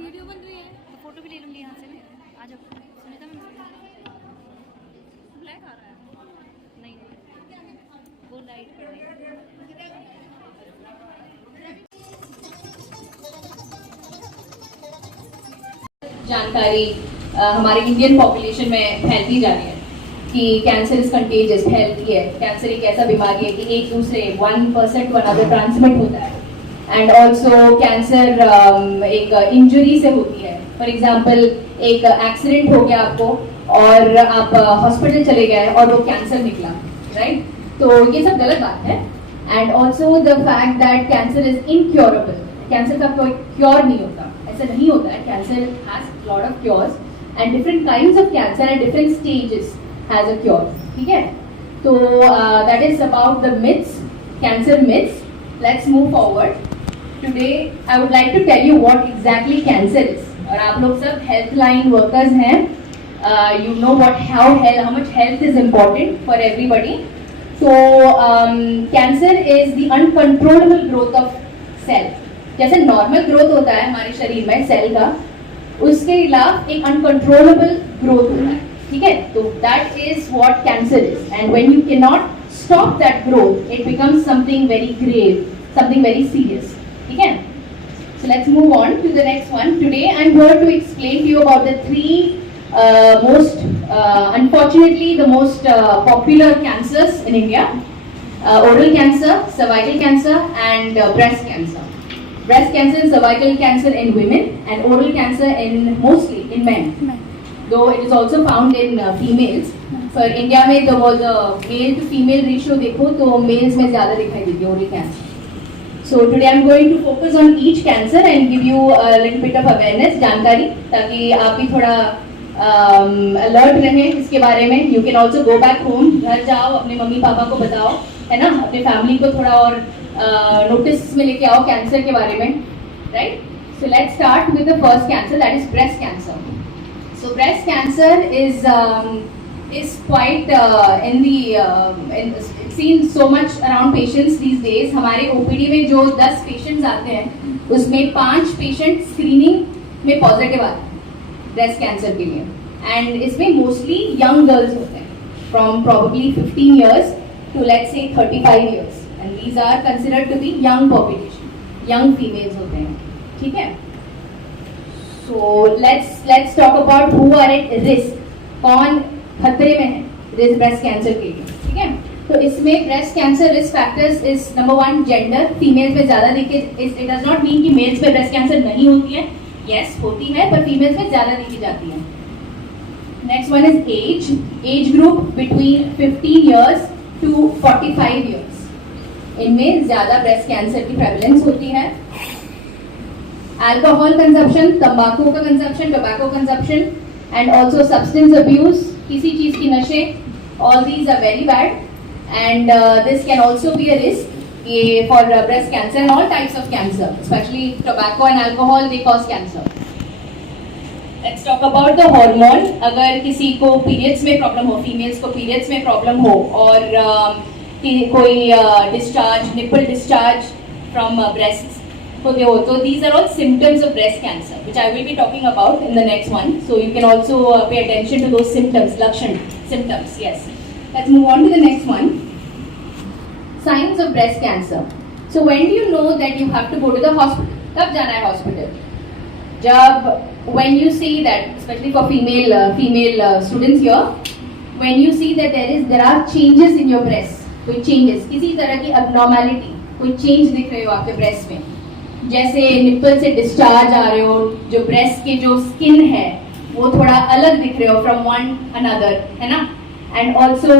Video बन रही है तो फोटो भी ले लूंगी यहाँ से मैं। आ जाओ सुनीता मैम। ब्लैक आ रहा है? नहीं वो लाइट पड़ रही है। जानकारी हमारे इंडियन पॉपुलेशन में फैलती जा रही है कि कैंसर इज कंटेजियस, फैलती है। कैंसर एक ऐसा बीमारी है कि एक दूसरे 1% टू अनदर ट्रांसमिट होता है। एंड ऑल्सो कैंसर एक इंजरी से होती है। फॉर एग्जाम्पल एक एक्सीडेंट हो गया आपको और आप हॉस्पिटल चले गए और वो कैंसर निकला, राइट? तो ये सब गलत बात है। And also the fact that cancer is incurable. Cancer का कोई क्योर नहीं होता, ऐसा नहीं होता है। Cancer has lot of cures and different kinds of cancer at different stages has a cure, ठीक है? तो that is about the myths, cancer myths. Let's move forward. Today I would like to tell you what exactly cancer is. और आप लोग सब health line workers हैं, you know how much health is important for everybody. So cancer is the uncontrollable growth of cell. जैसे normal growth होता है हमारे शरीर में सेल का, उसके खिलाफ एक अनकंट्रोलेबल ग्रोथ होता है, ठीक है? तो that is what cancer is. And when you can not stop that growth, it becomes something very grave, something very serious, ठीक है? So let's move on to the next one. Today I'm here to explain to you about the three unfortunately the most popular cancers in India: oral cancer, cervical cancer, and breast cancer. Breast cancer and cervical cancer in women, and oral cancer mostly in men. Though it is also found in females. For India में the male to female ratio देखो तो males में ज़्यादा दिखाई देती है oral cancer. So today I'm going to focus on each cancer and give you a little bit of awareness, जानकारी, ताकि आप भी थोड़ा अलर्ट रहें इसके बारे में. You can also go back home, घर जाओ अपने मम्मी पापा को बताओ, है ना? अपने फैमिली को थोड़ा और नोटिस में लेके आओ कैंसर के बारे में, right? So let's start with the first cancer, that is breast cancer. So breast cancer is quite it's seen so much around patients these days. हमारे OPD में जो 10 पेशेंट्स आते हैं उसमें 5 पेशेंट स्क्रीनिंग में पॉजिटिव आते हैं ब्रेस्ट कैंसर के लिए. एंड इसमें मोस्टली यंग गर्ल्स होते हैं from probably 15 years to let's say 35 years. And these are considered to be young population, young females होते हैं, ठीक है? So let's talk about who are at risk. कौन खतरे में है ब्रेस्ट कैंसर के लिए, ठीक है? तो इसमें breast cancer risk factors is number 1 gender. Females में ज्यादा देखी, इट डज नॉट मीन कि मेल्स में ब्रेस्ट कैंसर नहीं होती है. यस होती है, पर फीमेल्स में ज्यादा देखी जाती है. Next one is age group between 15 years to 45 years. इनमें ज्यादा ब्रेस्ट कैंसर की प्रेवलेंस होती है. अल्कोहल कंजप्शन, तंबाकू का consumption, tobacco consumption, and also substance abuse, किसी चीज की नशे, all these are very bad. And this can also be a risk for breast cancer and all types of cancer, especially tobacco and alcohol, they cause cancer. Let's talk about the hormone. अगर किसी को periods में problem हो, females को periods में problem हो, और कोई discharge, nipple discharge from breasts होते हो, तो these are all symptoms of breast cancer, which I will be talking about in the next one. So you can also pay attention to those symptoms, lakshan, symptoms, yes. Let's move on to the next one. Signs of breast cancer. So when do you know that you have to go to the hospital? कब जाना है hospital? जब when you see that, especially for female students here, when you see that there are changes in your breast, कोई changes, किसी तरह की abnormality, कोई change दिख रहे हो आपके breast में, जैसे nipple से discharge आ रहे हो, जो breast के जो skin है वो थोड़ा अलग दिख रहे हो from one another, है ना? And also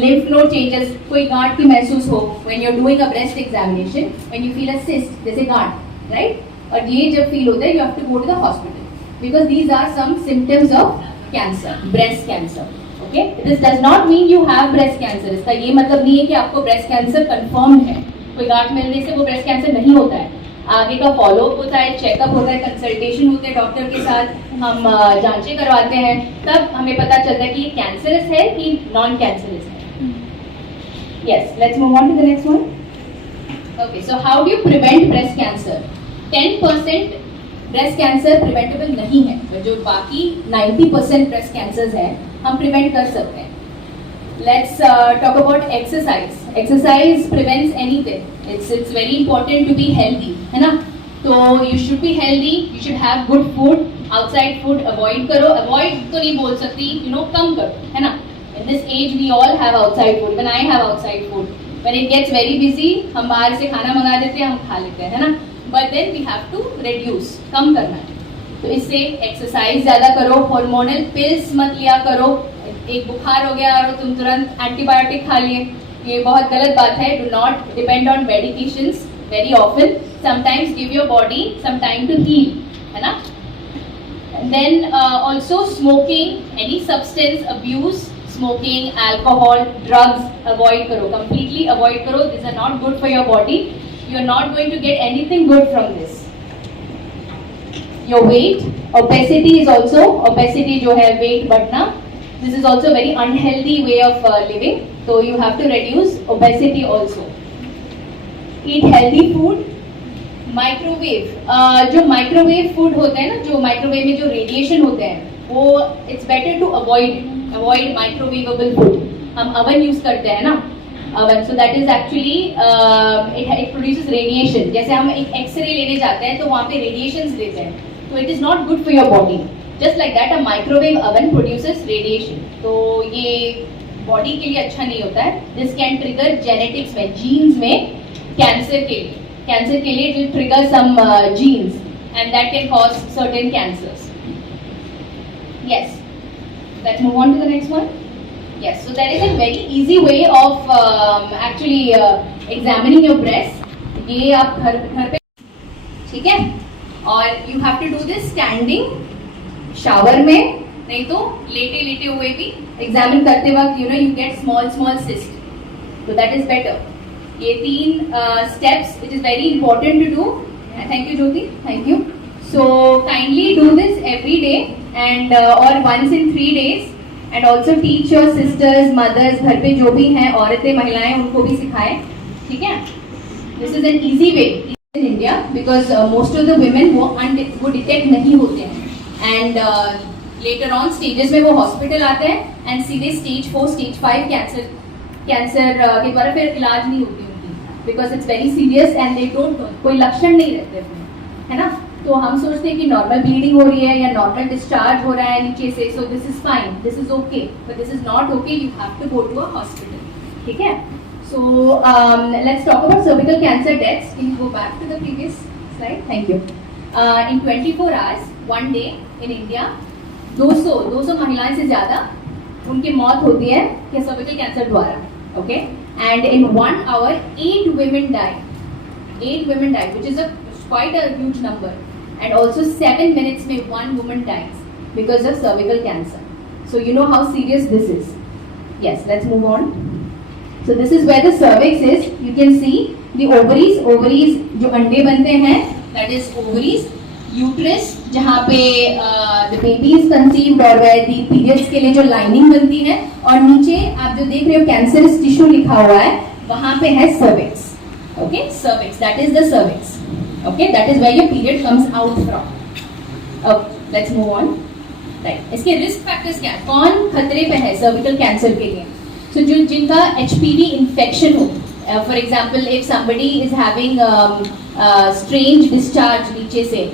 lymph node changes, कोई गांठ की महसूस हो when you're doing a breast examination, when you feel a cyst, जैसे गांठ, right? और ये जब feel होता है you have to go to the hospital because these are some symptoms of cancer, breast cancer. Okay? This does not mean you have breast cancer. इसका ये मतलब नहीं है कि आपको breast cancer confirmed है. कोई गांठ मिलने से वो breast cancer नहीं होता है. आगे का फॉलोअप होता है, चेकअप होता है, कंसल्टेशन होते हैं डॉक्टर के साथ, हम जांचें करवाते हैं, तब हमें पता चलता है कि ये कैंसरस है कि नॉन कैंसरस है. Yes, let's move on to the next one. Okay, so how do you prevent breast cancer? 10% breast cancer preventable नहीं है, जो बाकी 90% ब्रेस्ट कैंसर्स हैं हम प्रिवेंट कर सकते हैं. Let's talk about exercise. Exercise prevents anything. It's very important to be healthy, है ना? तो you should be healthy. You should have good food. Outside food avoid करो. Avoid तो नहीं बोल सकती. You know, कम करो, है ना? In this age we all have outside food. When I have outside food. When it gets very busy, हम बाहर से खाना मंगा देते हैं, हम खा लेते हैं, है ना? But then we have to reduce. कम करना है. तो इससे एक्सरसाइज ज्यादा करो. हार्मोनल पिल्स मत लिया करो. एक बुखार हो गया और तुम तुरंत एंटीबायोटिक खा लिए, ये बहुत गलत बात है. Do not depend on medications very often. Sometimes give your body some time to heal, है ना. Then also smoking, any substance abuse, smoking, alcohol, drugs avoid करो, कंप्लीटली अवॉइड करो. This are not good for your body. You are not going to get anything good from this. Your weight, obesity is also, obesity जो है wait बढ़ना, this is also very unhealthy way of living, so you have to reduce obesity also. Eat healthy food. Microwave, जो microwave food होते हैं ना, जो microwave में जो radiation होते हैं, वो it's better to avoid microwavable food. हम oven use करते हैं ना, oven, so that is actually it produces radiation. जैसे हम एक X-ray लेने जाते हैं तो वहाँ पे radiations देते हैं, so it is not good for your body. Just like that, a microwave oven produces radiation. तो ये बॉडी के लिए अच्छा नहीं होता है. This can trigger genetics में, genes में, कैंसर के लिए it will trigger some genes and that can cause certain cancers. Yes. Let's move on to the next one. Yes. So there is a very easy way of actually examining your breast. ये आप घर पे, ठीक है? और you have to do this standing. Shower में नहीं तो लेटे हुए भी एग्जामिन करते वक्त यू गेट स्मॉल सिस्ट, तो दैट इज बेटर. ये 3 steps which is very important to do. Thank you Jyoti, thank you. So kindly do this every day and और once in 3 days and also teach your sisters, mothers, घर पे जो भी हैं औरतें, महिलाएं, उनको भी सिखाएं, ठीक है? This is an easy way in India because most of the women वो डिटेक्ट नहीं होते हैं एंड लेटर ऑन स्टेजेस में वो हॉस्पिटल आते हैं एंड सीधे स्टेज 4, स्टेज 5 कैंसर के द्वारा फिर इलाज नहीं होती उनकी, because it's very serious and they don't, कोई लक्षण नहीं रहते अपने, है ना. तो हम सोचते हैं कि नॉर्मल ब्लीडिंग हो रही है या नॉर्मल डिस्चार्ज हो रहा है नीचे से, so this is fine, this is okay, but this is not okay. You have to go to a hospital, ठीक है? So let's talk about cervical cancer deaths. Can you go back to the previous slide? Thank you. In 24 hours, one day in India, 200 महिलाएं से ज़्यादा उनकी मौत होती है cervical cancer द्वारा. Okay, and in 1 hour 8 women died, which is quite a huge number. And also 7 minutes में 1 woman dies because of cervical cancer. So you know how serious this is. Yes, let's move on. So this is where the cervix is. You can see the ovaries जो अंडे बनते हैं, that is ovaries, uterus जहाँ पे the baby is conceived और where the periods के लिए जो lining बनती है, और नीचे आप जो देख रहे हो cancerous tissue लिखा हुआ है, वहाँ पे है cervix. Okay, cervix, that is the cervix. Okay, that is where your period comes out from. Okay, let's move on. Right, इसके risk factors क्या है? कौन खतरे पे है cervical cancer के लिए? So जिनका HPV infection हो, for example, if somebody is having strange discharge नीचे से,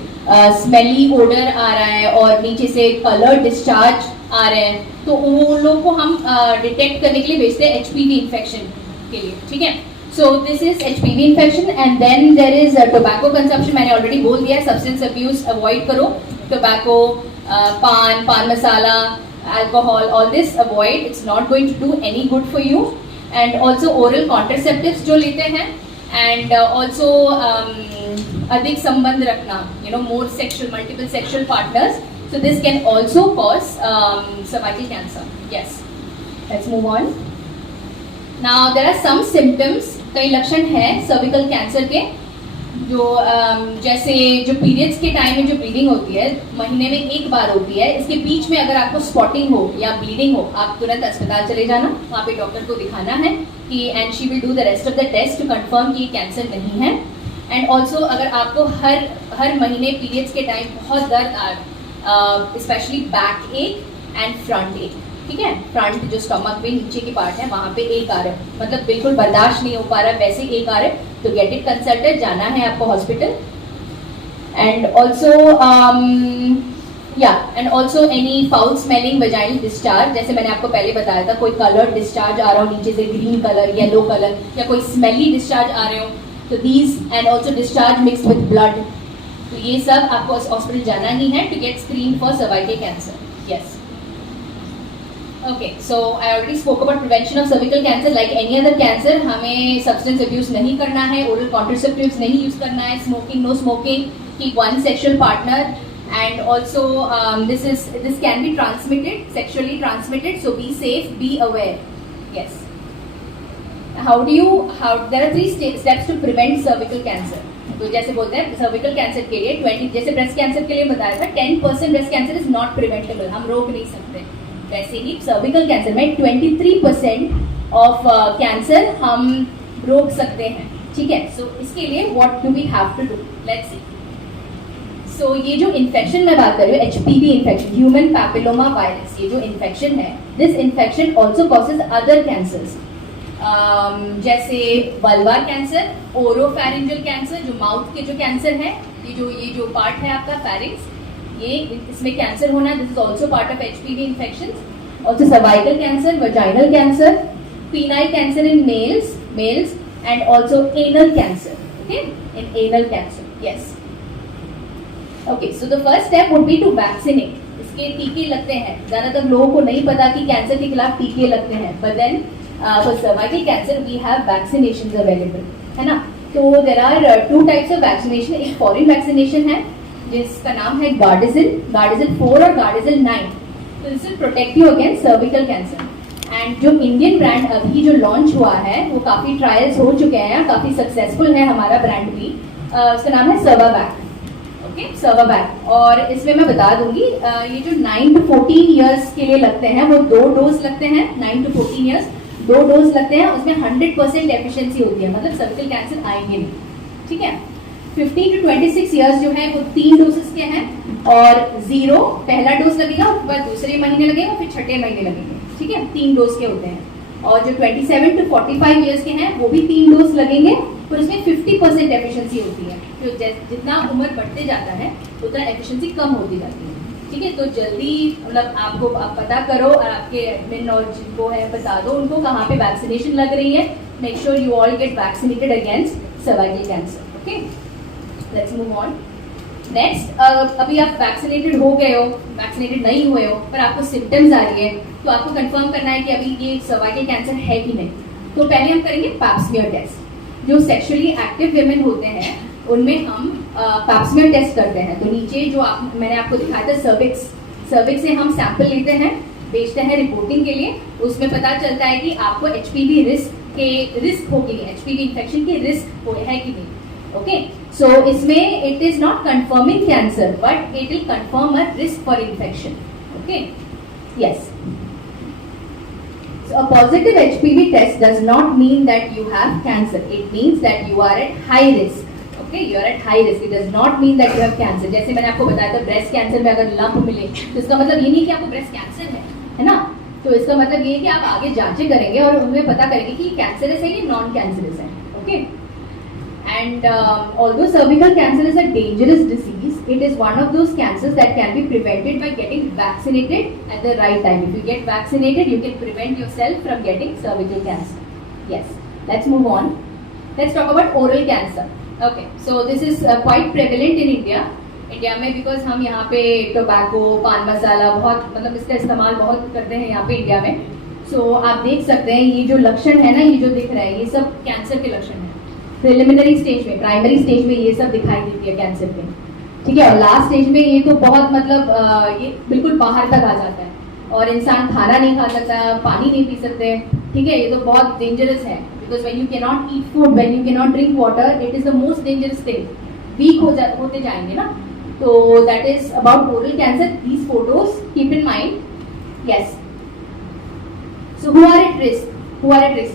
smelly odor आ रहा है और नीचे से colored discharge आ रहे हैं, तो उन लोगों को हम डिटेक्ट करने के लिए भेजते हैं HPV infection के लिए, ठीक है? So this is HPV infection and then there is tobacco consumption. मैंने already बोल दिया, substance abuse avoid करो, tobacco, पान मसाला, alcohol, all this avoid. It's not going to do any good for you. And also oral contraceptives जो लेते हैं, and also अधिक संबंध रखना, multiple sexual partners. So this can also cause cervical cancer. Yes. Let's move on. Now there are some symptoms, कई लक्षण हैं cervical cancer के, जो जैसे जो पीरियड्स के टाइम में जो ब्लीडिंग होती है, महीने में एक बार होती है, इसके बीच में अगर आपको स्पॉटिंग हो या ब्लीडिंग हो, आप तुरंत अस्पताल चले जाना, वहाँ पे डॉक्टर को दिखाना है कि and she will do the rest of the test to confirm कि ये कैंसर नहीं है. एंड ऑल्सो अगर आपको हर महीने पीरियड्स के टाइम बहुत दर्द स्पेशली बैक एक एंड फ्रंट एक, ठीक है, फ्रंट जो स्टमक में नीचे की पार्ट है वहाँ पे एक आ रहा है, मतलब बिल्कुल बर्दाश्त नहीं हो पा रहा है, वैसे एक आ रहा है, तो गेट इट कंसल्टेड, जाना है आपको hospital. And also and also any foul smelling vaginal discharge, जैसे मैंने आपको पहले बताया था, कोई कलर डिस्चार्ज आ रहा हो नीचे से, ग्रीन कलर, येलो कलर, या कोई स्मेली डिस्चार्ज आ रहे हो, तो these and also discharge mix with blood, तो ये सब आपको हॉस्पिटल जाना ही है to get screen for cervical cancer. Yes. Okay, so I already spoke about prevention of cervical cancer. Like any other cancer, हमें substance abuse नहीं करना है, oral contraceptives नहीं use करना है, smoking, no smoking, keep one sexual partner, and also this can be transmitted, sexually transmitted. So be safe, be aware. Yes. There are 3 steps to prevent cervical cancer. तो जैसे बोलते हैं cervical cancer के लिए 20, जैसे breast cancer के लिए बताया था 10% breast cancer is not preventable, हम रोक नहीं सकते, वैसे ही सर्विकल कैंसर में 23% ऑफ कैंसर हम रोक सकते हैं, ठीक है. सो इसके लिए what do we have to do, let's see. So ये जो इन्फेक्शन मैं बात कर रही हूँ, HPV infection, human papilloma virus, ये जो इन्फेक्शन है, this infection also causes other cancers, जैसे वल्वार कैंसर, ओरोफैरिंजल कैंसर, जो माउथ के जो कैंसर है, ये जो पार्ट है आपका फेरिंग्स, ये इसमें कैंसर होना, this is also part of HPV infections. Also cervical cancer, vaginal cancer, penile cancer in males and also anal cancer, okay, in anal cancer. Yes. Okay, so the first step would be to vaccinate. इसके टीके लगते हैं, ज्यादातर लोगों को नहीं पता कि कैंसर के खिलाफ टीके लगते हैं, but then for cervical cancer we have vaccinations available, है ना. तो there are 2 types of vaccination. एक foreign vaccination है जिसका नाम है Gardasil 4 और Gardasil 9. तो this will protect you against cervical cancer. And जो इंडियन ब्रांड अभी जो लॉन्च हुआ है वो काफी ट्रायल्स हो चुके हैं, काफी सक्सेसफुल है हमारा ब्रांड भी. उसका नाम है सर्वावैक. ओके, सर्वावैक. और इसमें मैं बता दूंगी ये जो 9 to 14 ईयर्स के लिए लगते हैं वो 2 डोज लगते हैं. 9 to 14 ईयर्स 2 डोज लगते हैं, उसमें 100% एफिशिएंसी होती है, मतलब सर्विकल कैंसर आएंगे नहीं, ठीक है. 15 to 26 ईयर्स जो है वो 3 डोजेस के हैं, और 0 पहला डोज लगेगा, उसके बाद दूसरे महीने लगेगा, फिर छठे महीने लगेंगे, ठीक है. 3 डोज के होते हैं. और जो 27 to 45 ईयर्स के हैं वो भी 3 डोज लगेंगे, पर उसमें 50% एफिशिएंसी होती है. तो जितना उम्र बढ़ते जाता है उतना एफिशिएंसी कम होती जाती है, ठीक है. तो जल्दी मतलब आप पता करो और आपके एडमिन और जिनको है बता दो उनको कहाँ पे वैक्सीनेशन लग रही है. Make sure you all get vaccinated against cervical cancer. Okay, let's move on. Next, अभी आप वैक्सीनेटेड हो गए हो, वैक्सीनेटेड नहीं हुए हो, पर आपको सिम्टम्स आ रही है, तो आपको कंफर्म करना है कि अभी ये सर्वाइकल कैंसर है कि नहीं. तो पहले हम करेंगे पैप स्मीयर टेस्ट. जो सेक्सुअली एक्टिव विमेन होते हैं उनमें हम पैप स्मीयर टेस्ट करते हैं. तो नीचे जो मैंने आपको दिखाया था सर्विक्स से हम सैंपल लेते हैं, भेजते हैं रिपोर्टिंग के लिए. उसमें पता चलता है कि आपको HPV रिस्क हो कि नहीं, HPV इन्फेक्शन की रिस्क है कि नहीं. ओके, सो इसमें it is not confirming cancer but it will confirm a risk for infection. Okay, yes. So a positive HPV test does not mean that you have cancer. It means that you are at high risk. Okay, you are at high risk. It does not mean that you have cancer. जैसे मैंने आपको बताया था breast cancer में अगर lump मिले तो इसका मतलब ये नहीं कि आपको ब्रेस्ट कैंसर है ना. तो इसका मतलब ये है कि आप आगे जांचें करेंगे और उनमें पता करेंगे कि कैंसरस है या नॉन कैंसरस है. Okay, and although cervical cancer is a dangerous disease, it is one of those cancers that can be prevented by getting vaccinated at the right time. If you get vaccinated, you can prevent yourself from getting cervical cancer. Yes, let's move on. Let's talk about oral cancer. Okay, so this is quite prevalent in India. India में because हम यहाँ पे tobacco, पान मसाला बहुत मतलब इसका इस्तेमाल बहुत करते हैं यहाँ पे इंडिया में. सो आप देख सकते हैं ये जो लक्षण है ना, ये जो दिख रहा है ये सब कैंसर के लक्षण है. प्रिलिमिनरी स्टेज में, प्राइमरी स्टेज में ये सब दिखाई देती है कैंसर के, ठीक है. और लास्ट स्टेज में ये तो बहुत मतलब ये बिल्कुल बाहर तक आ जाता है और इंसान खाना नहीं खा सकता, पानी नहीं पी सकते, ठीक है. ये तो बहुत डेंजरस है because when you can not eat food, when you can not drink water, it is the most dangerous thing. Weak होते जाएंगे ना. तो that is about oral cancer. These photos keep in mind. Yes, so who are at risk?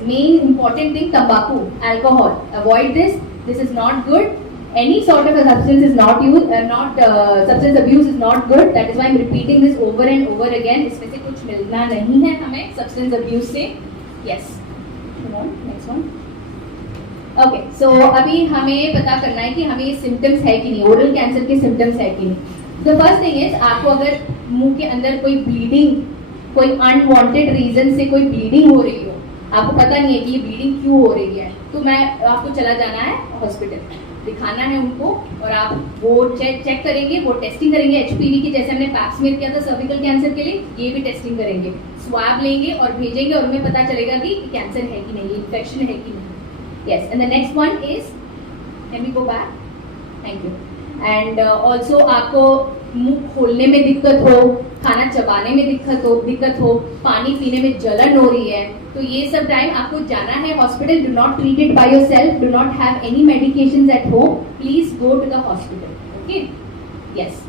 Main important thing, tobacco, alcohol. Avoid this. This is not good. any sort of a substance is not used, substance abuse is not good. That is why I'm repeating this over and over again. इसमें से कुछ मिलना नहीं है हमें substance abuse से. Yes. Next one. Okay, so अभी हमें पता करना है कि हमें ये symptoms है कि नहीं, oral cancer के symptoms है कि नहीं. The first thing is आपको अगर मुंह के अंदर कोई bleeding, कोई unwanted reason से कोई bleeding हो रही हो, आपको पता नहीं है कि ये ब्लीडिंग क्यों हो रही है, तो मैं आपको चला जाना है हॉस्पिटल, दिखाना है उनको, और आप वो चेक करेंगे, वो टेस्टिंग करेंगे एचपीवी की, जैसे हमने पैप्समीयर किया था सर्विकल कैंसर के लिए, ये भी टेस्टिंग करेंगे, स्वैब लेंगे और भेजेंगे और उन्हें पता चलेगा कि कैंसर है कि नहीं, इन्फेक्शन है कि नहीं. Yes, and the next one is, can we go back, thank you. And also आपको मुंह खोलने में दिक्कत हो, खाना चबाने में दिक्कत हो, पानी पीने में जलन हो रही है, तो ये सब टाइम आपको जाना है hospital. Do not treat it by yourself, do not have any medications at home, please go to the hospital. Okay, yes,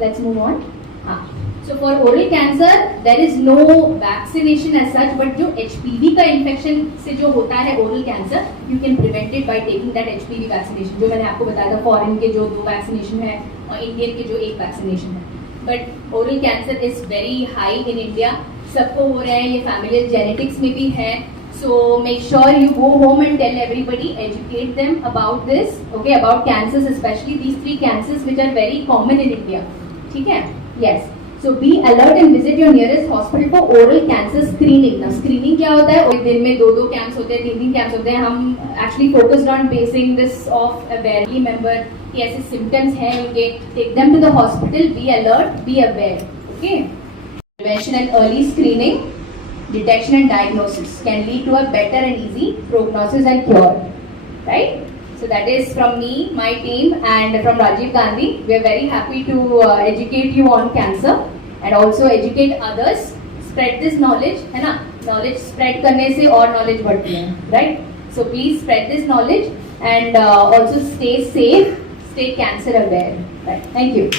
let's move on. हाँ, so for oral cancer there is no vaccination as such, but जो HPV का infection से जो होता है oral cancer, you can prevent it by taking that HPV vaccination, जो मैंने आपको बताया था, फॉरेन के जो 2 वैक्सीनेशन है और इंडियन के जो 1 वैक्सीनेशन है. But oral cancer is very high in India, सबको हो रहा है, ये फैमिलियल जेनेटिक्स में भी है. So make sure you go home and tell everybody, educate them about this, okay, about cancers, especially these 3 cancers which are very common in India. ठीक है? Yes. So be alert and visit your nearest hospital for oral cancer screening. Now screening क्या होता है? दिन में 2 camps होते हैं, 3 camps होते हैं. हम actually focused on basing this off a family member कि ऐसे symptoms हैं उनके. Take them to the hospital. Be alert. Be aware. Okay. Prevention and early screening, detection and diagnosis can lead to a better and easy prognosis and cure. Right? So that is from me, my team, and from Rajiv Gandhi. We are very happy to educate you on cancer and also educate others. Spread this knowledge, है ना? Knowledge spread करने से और knowledge बढ़ती है, right? So please spread this knowledge and also stay safe, stay cancer aware. Right? Thank you.